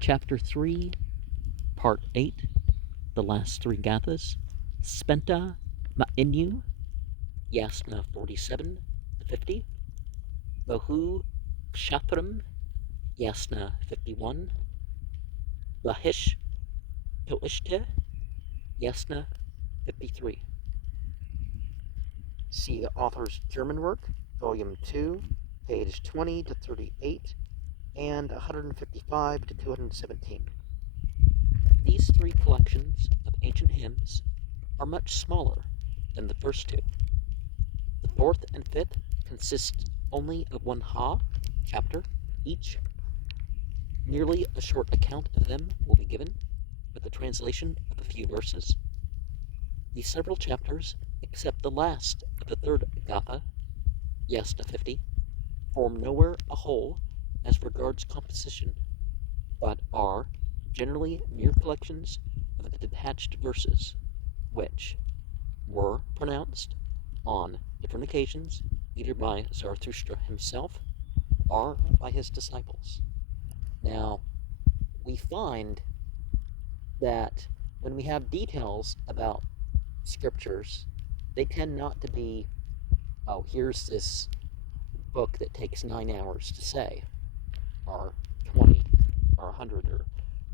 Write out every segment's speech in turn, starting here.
Chapter 3, Part 8, the last three Gathas, Spenta Mainyu, Yasna 47 to 50, Vohu-Khshathrem, Yasna 51, Vahishtoishti, Yasna 53. See the author's German work, Volume 2, page 20 to 38, and 155 to 217. These three collections of ancient hymns are much smaller than the first two. The fourth and fifth consist only of one chapter each. Merely a short account of them will be given, with the translation of a few verses. These several chapters, except the last of the third Gatha, Yasna 50, form nowhere a whole as regards composition, but are generally mere collections of detached verses, which were pronounced on different occasions either by Zarathustra himself or by his disciples. Now, we find that when we have details about scriptures, they tend not to be, oh, here's this book that takes 9 hours to say, or 20, or 100, or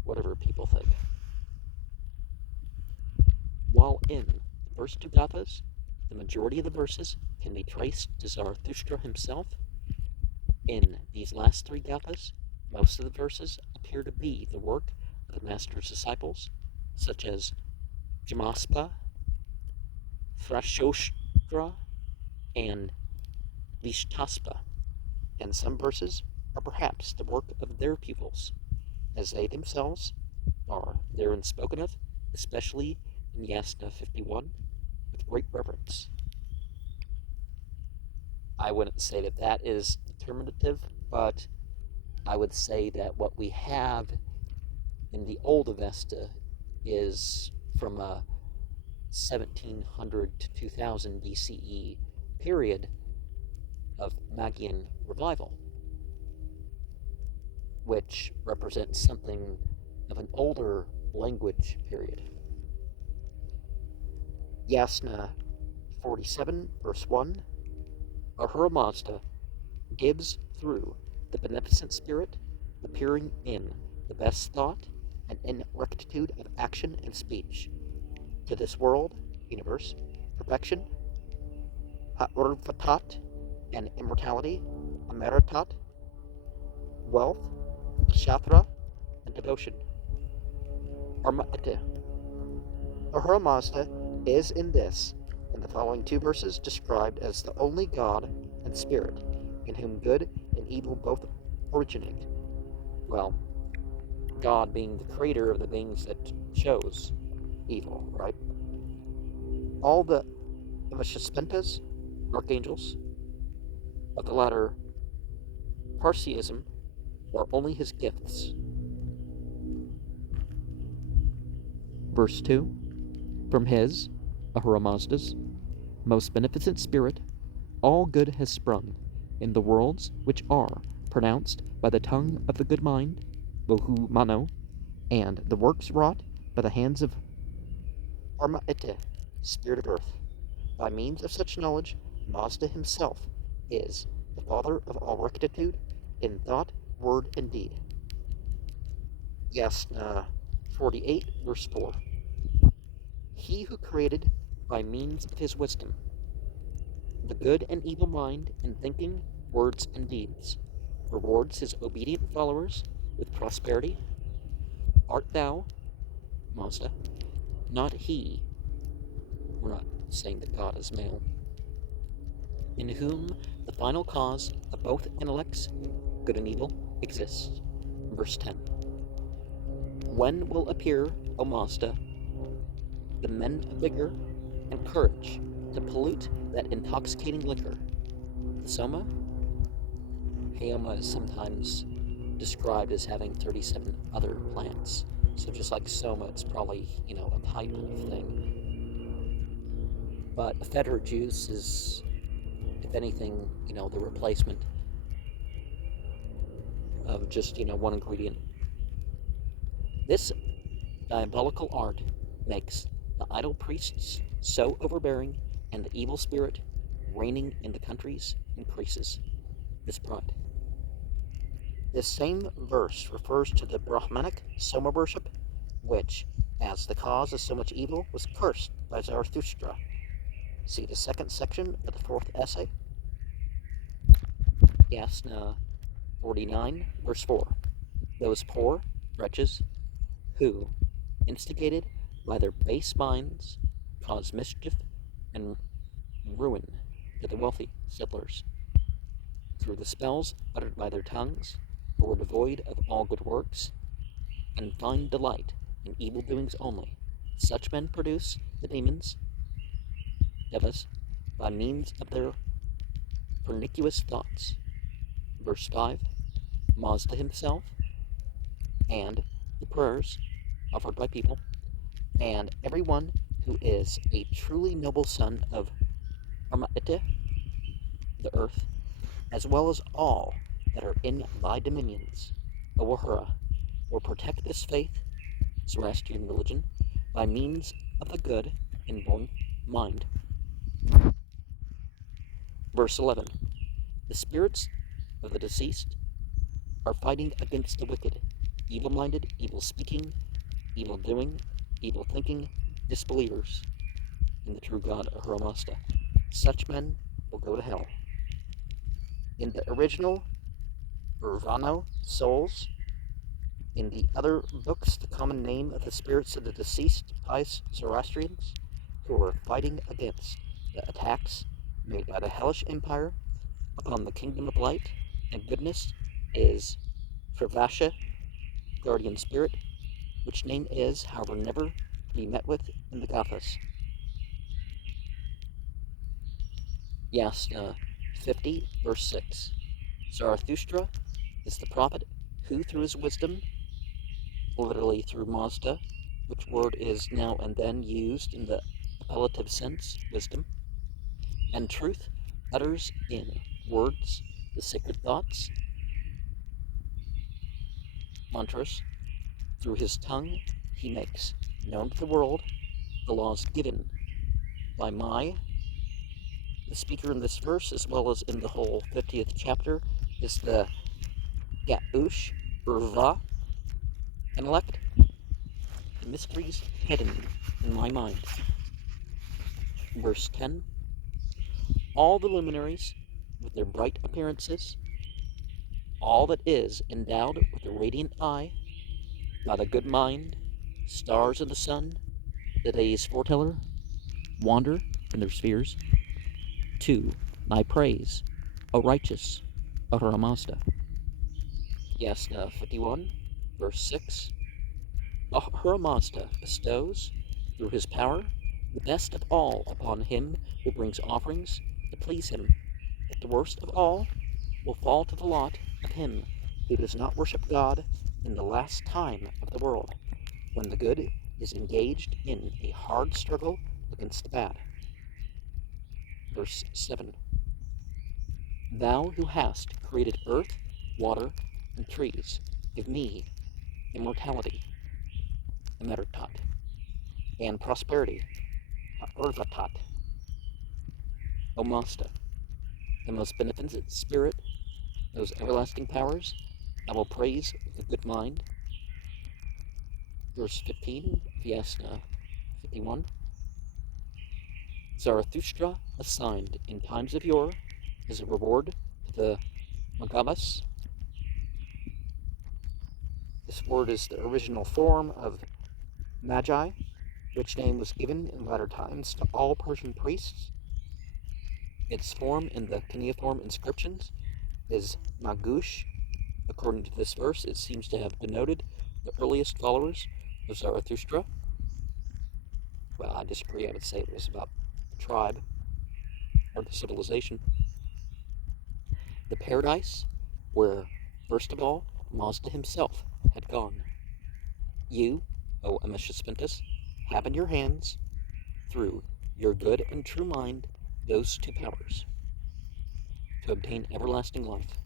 whatever people think. While in the first two Gathas, the majority of the verses can be traced to Zarathustra himself, in these last three Gathas, most of the verses appear to be the work of the Master's disciples, such as Jamaspa, Thrashostra, and Vahishtoishti, and some verses are perhaps the work of their pupils, as they themselves are therein spoken of, especially in Yasna 51, with great reverence. I wouldn't say that that is determinative, but I would say that what we have in the Old Avesta is from a 1700 to 2000 BCE period of Magian revival, which represents something of an older language period. Yasna 47, verse 1, Ahura Mazda gives through the beneficent spirit appearing in the best thought and in rectitude of action and speech to this world, universe, perfection, Ha'urvatat, and immortality, Amaritat, wealth, Kshatra, and devotion. Arma'ete. Ahura Mazda is in this and the following two verses described as the only God and Spirit, in whom good and evil both originate. Well, God being the creator of the beings that chose evil, right? All the Vahishtoishtis, archangels, of the latter Parsisism, are only his gifts. Verse 2, from his, Ahura Mazda's, most beneficent spirit, all good has sprung in the worlds which are pronounced by the tongue of the good mind, Vohu Mano, and the works wrought by the hands of Arma'ete, spirit of earth. By means of such knowledge, Mazda himself is the father of all rectitude in thought, word, and deed. Yasna 48, verse 4. He who created by means of his wisdom the good and evil mind in thinking, words, and deeds, rewards his obedient followers with prosperity. Art thou, Mazda, not he, we're not saying that God is male, in whom the final cause of both intellects, good and evil, exists. Verse 10. When will appear, O Mazda, the men of vigor and courage to pollute that intoxicating liquor, the Soma? Haoma is sometimes described as having 37 other plants. So just like Soma, it's probably, a type of thing. But ephedra juice is, if anything, the replacement of just, one ingredient. This diabolical art makes the idol priests so overbearing, and the evil spirit reigning in the countries increases this pride. This same verse refers to the Brahmanic Soma worship, which, as the cause of so much evil, was cursed by Zarathustra. See the second section of the fourth essay. Yasna 49, verse 4. Those poor wretches who, instigated by their base minds, cause mischief and ruin to the wealthy settlers through the spells uttered by their tongues, who are devoid of all good works, and find delight in evil doings only. Such men produce the demons, devas, by means of their pernicious thoughts. Verse 5, Mazda himself, and the prayers offered by people, and everyone who is a truly noble son of Armaite, the earth, as well as all that are in thy dominions, O Ahura, will protect this faith, Zoroastrian religion, by means of the good inborn mind. Verse 11. The spirits of the deceased are fighting against the wicked, evil-minded, evil-speaking, evil-doing, evil-thinking disbelievers in the true God Ahura Mazda. Such men will go to hell. In the original Urvano souls, in the other books, the common name of the spirits of the deceased pious Zoroastrians who were fighting against the attacks made by the hellish empire upon the kingdom of light and goodness is Pravasha, guardian spirit, which name is, however, never to be met with in the Gathas. Yasna 50, verse 6. Zarathustra is the prophet who, through his wisdom, literally through Mazda, which word is now and then used in the appellative sense, wisdom, and truth, utters in words the sacred thoughts, mantras. Through his tongue he makes known to the world the laws given by the speaker in this verse, as well as in the whole 50th chapter, is the Gaush Urva intellect, the mysteries hidden in my mind. Verse 10. All the luminaries with their bright appearances, all that is endowed with a radiant eye, by the good mind, stars of the sun, the day's foreteller, wander in their spheres to thy praise, O righteous Ahura Mazda. Yasna 51, verse 6. Ahura Mazda bestows, through his power, the best of all upon him who brings offerings to please him, but the worst of all will fall to the lot of him who does not worship God in the last time of the world, when the good is engaged in a hard struggle against the bad. Verse 7. Thou who hast created earth, water, and trees, give me immortality, Emertat, and prosperity, Urvatat, O Mazda, the most beneficent spirit, those everlasting powers, I will praise with a good mind. Verse 15, Yasna 51. Zarathustra assigned in times of yore as a reward to the Magavas. This word is the original form of Magi, which name was given in latter times to all Persian priests. Its form in the cuneiform inscriptions is Magush. According to this verse, it seems to have denoted the earliest followers of Zarathustra. Well, I disagree. I would say it was about the tribe or the civilization. The paradise where, first of all, Mazda himself had gone. You, O Ameshaspintus, have in your hands, through your good and true mind, those two powers, to obtain everlasting life.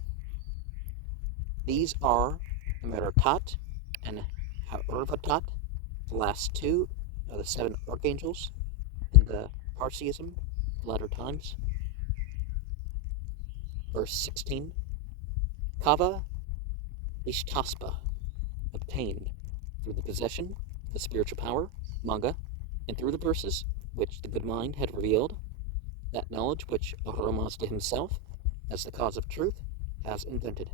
These are Emeratat and Ha'urvatat, the last two of the 7 archangels in the Parsism, latter times. Verse 16, Kava Ishtaspa, obtained through the possession of the spiritual power, manga, and through the verses which the good mind had revealed, that knowledge which Ahura Mazda himself, as the cause of truth, has invented.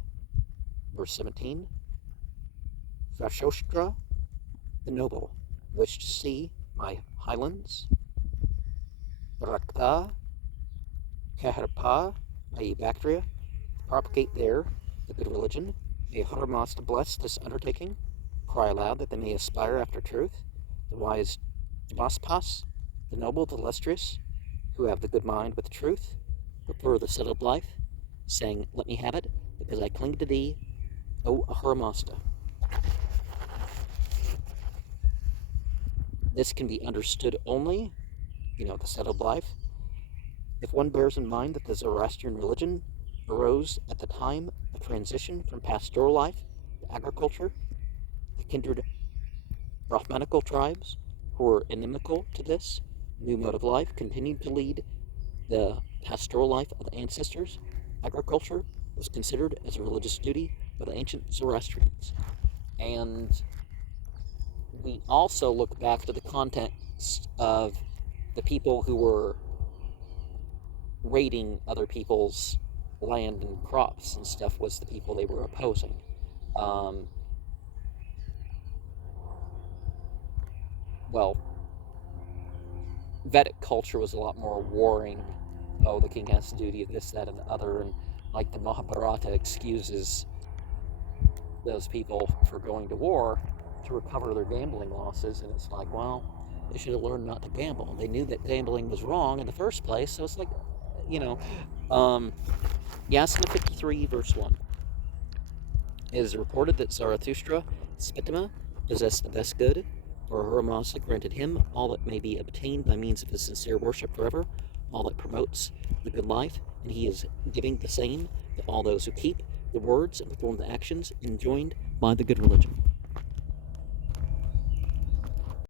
Verse 17, Vahishtoishti, the noble, wished to see my highlands. Rakta Kaharpa, i.e. Bactria, propagate there the good religion. May Ahura Mazda bless this undertaking. Cry aloud that they may aspire after truth. The wise Vaspas, the noble, the illustrious, who have the good mind with truth, prefer the settled life, saying, let me have it, because I cling to thee, O Ahura Mazda. This can be understood only, the settled life, if one bears in mind that the Zoroastrian religion arose at the time of transition from pastoral life to agriculture. The kindred Brahmanical tribes, who were inimical to this new mode of life, continued to lead the pastoral life of the ancestors. Agriculture was considered as a religious duty by the ancient Zoroastrians. And we also look back to the context of the people who were raiding other people's land and crops and stuff was the people they were opposing. Vedic culture was a lot more warring. Oh, the king has the duty of this, that, and the other, and like the Mahabharata excuses those people for going to war to recover their gambling losses, and it's like, well, they should have learned not to gamble. They knew that gambling was wrong in the first place, so it's like, Yasna 53, verse 1. It is reported that Zarathustra, Spenta, possessed the best good, for Ahura Mazda granted him all that may be obtained by means of his sincere worship forever, all that promotes the good life, and he is giving the same to all those who keep the words and perform the actions enjoined by the good religion.